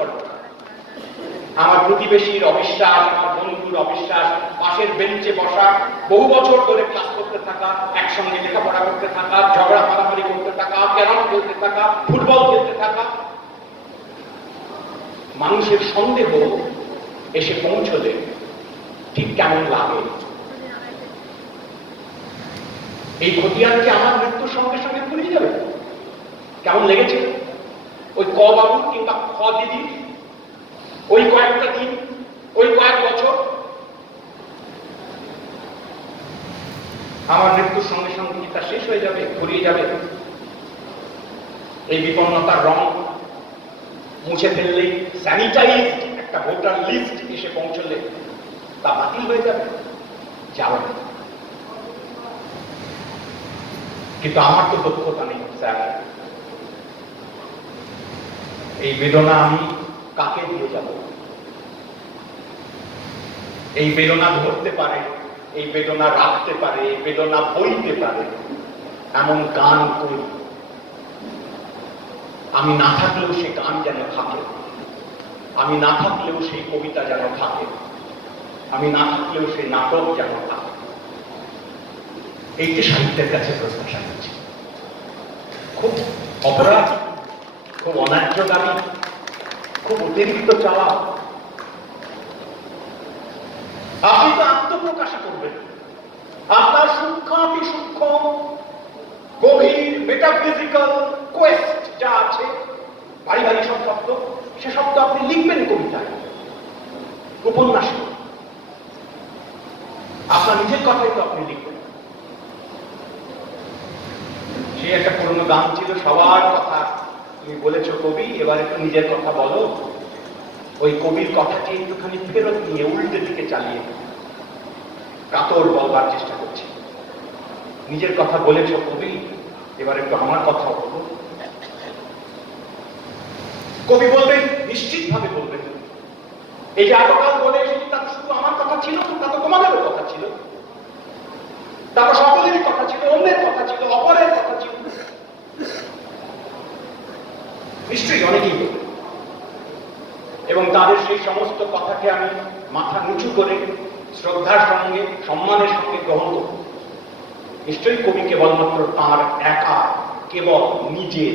করো। আমার প্রতিবেশীর অবিশ্বাস, আমার বন্ধুর অবিশ্বাস, পাশের বেঞ্চে বসা, বহু বছর ধরে ক্লাস করতে থাকা, একসঙ্গে লেখাপড়া করতে থাকা, ঝগড়া মারামারি করতে থাকা, ক্যারম খেলতে থাকা, ফুটবল খেলতে থাকা মানুষের সন্দেহ এসে পৌঁছলে ঠিক কেমন লাগে? এই খতিয়ান কি আমার মৃত্যুর সঙ্গে সঙ্গে ফুরিয়ে যাবে? কেমন লেগেছে ওই ক বাবু কিংবা খ দিদি, ওই কয়েকটা দিন, ওই কয়েক বছর? আমার মৃত্যুর সঙ্গে সঙ্গে কি তা শেষ হয়ে যাবে, ফুরিয়ে যাবে? এই বিপন্নতার রং মুছে ফেললেই, স্যানিটাইজড একটা ভোটার লিস্ট এসে পৌঁছলে তা বাতিল হয়ে যাবে? যাবে না। কিন্তু আমার তো দক্ষতা নেই স্যার। এই বেদনা আমি কাকে দিয়ে যাব? এই বেদনা ধরতে পারে, এই বেদনা রাখতে পারে, এই বেদনা বইতে পারে এমন গান করি। আমি না থাকলেও সে গান যেন থাকে, আমি না থাকলেও সেই কবিতা যেন থাকে, আমি না থাকলেও সেই নাটক যেন থাকে। এইটি সাহিত্যের কাছে প্রশংসা করছি। খুব অপরাধ, খুব অন্যায্য দাবি, খুব অতিরিক্ত চাওয়া। আপনি তো আত্মপ্রকাশ করবেন, আপনার সূক্ষ্মাতি সূক্ষ্ম গভীর মেটাফিজিক্যাল কোয়েস্ট যা আছে, ভারী ভারী সব শব্দ, সে শব্দ আপনি লিখবেন কবিতায়, উপন্যাসে। আপনার নিজের কথাই তো আপনি লিখবেন। সে একটা পুরনো গান ছিল, সবার কথা তুমি বলেছো কবি, এবার একটু নিজের কথা বলো। ওই কবির কথাটি একটুখানি ফেরত নিয়ে উল্টে দিকে চালিয়ে কাতর বলবার চেষ্টা করছি। নিজের কথা বলেছো কবি, এবার একটু আমার কথাও বলো। কবি বলবেন, নিশ্চিত ভাবে বলবেন, এই যে এতকাল বলে এসেছি তা শুধু আমার কথা ছিল, তা তো তোমাদেরও কথা ছিল, তারপর সকলেরই কথা ছিল, অন্যের কথা ছিল, অপরের কথা ছিল, নিশ্চয়ই অনেকেই বলবে। এবং তাদের সেই সমস্ত কথাকে আমি মাথা নিচু করে শ্রদ্ধার সঙ্গে, সম্মানের সঙ্গে গ্রহণ করব। নিশ্চয়ই কবি কেবলমাত্র তাঁর একা, কেবল নিজের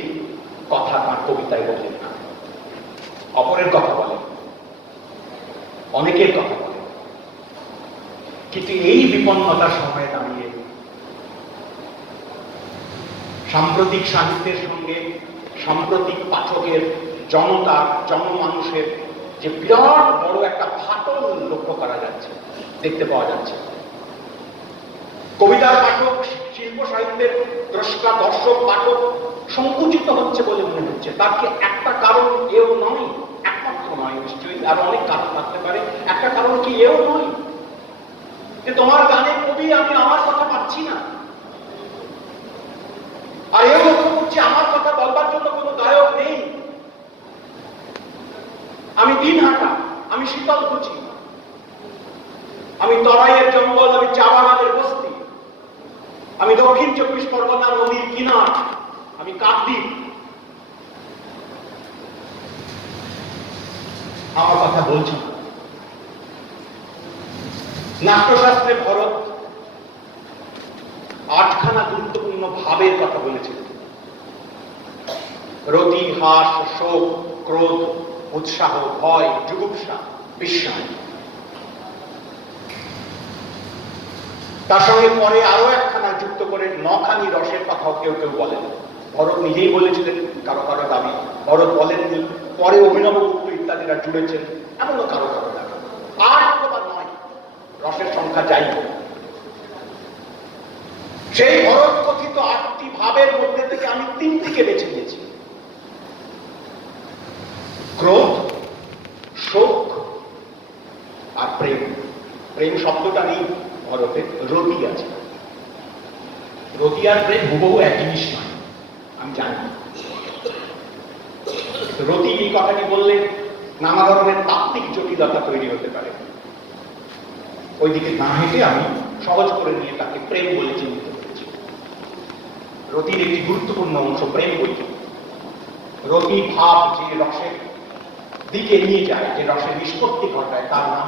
কথা তাঁর কবিতায় বলেন না, অপরের কথা বলেন, অনেকের কথা বলেন। কিন্তু এই বিপন্নতার সময়ে দাঁড়িয়ে সাম্প্রতিক সাহিত্যের সঙ্গে সাম্প্রতিক পাঠকের, জনতার, জনমানুষের যে বিরাট বড় একটা ফাটল লক্ষ্য করা যাচ্ছে, দেখতে পাওয়া যাচ্ছে। কবিতার পাঠক, শিল্প সাহিত্যের দ্রষ্টা, দর্শক, পাঠক সংকুচিত হচ্ছে বলে মনে হচ্ছে। তার কি একটা কারণ এও নয়, একমাত্র নয়, নিশ্চয়ই আরো অনেক কারণ থাকতে পারে। একটা কারণ কি এও নয় যে তোমার গানে কবি, আমি আমার কথা পাচ্ছি না, আর এও লক্ষ্য করছি আমার কথা বলবার জন্য কোনো গায়ক নেই। আমি দিনহাটা, আমি শীতলকুচি, আমি তরাইয়ের জঙ্গল, আমি চা বাগানের বস্তি, আমি দক্ষিণ 24 পরগনা নদীর কিনার, আমি কাকদ্বীপ। আমার কথা বলছো না। নাট্যশাস্ত্রে ভরত 8খানা গুরুত্বপূর্ণ ভাবের কথা বলেছিল: রতি, হাস, শোক, ক্রোধ, উৎসাহ, ভয়, জুগুপ্সা, বিস্ময়। তার সঙ্গে পরে আরো একখানা যুক্ত করে 9খানি রসের কথাও কেউ কেউ বলেন। ভরত নিজেই বলেছিলেন, কারো কারো দাবি। ভরত বলেননি, পরে অভিনব গুপ্ত ইত্যাদিরা জুড়েছেন, এমনও কারো কারো দাবি। 8 অথবা 9 রসের সংখ্যা যাই হোক, সেই ভরত কথিত 8টি ভাবের মধ্যে থেকে আমি 3টিকে বেছে নিয়েছি: ক্রোধ, শোক আর প্রেম। প্রেম শব্দটা নেই ভরতে, রতি আছে। রতি আর প্রেম হুবহু এক জিনিস নয়, আমি জানি। রতি এই কথাটি বললে নানা ধরনের তাত্ত্বিক জটিলতা তৈরি হতে পারে। ওইদিকে না হেঁটে আমি সহজ করে নিয়ে তাকে প্রেম বলে চিহ্নিত করেছি। রতির একটি গুরুত্বপূর্ণ অংশ প্রেম বই। রতি ভাব, যে রসের দিকে নিয়ে যায়, যে রসের নিষ্পত্তি ঘটায়, তার নাম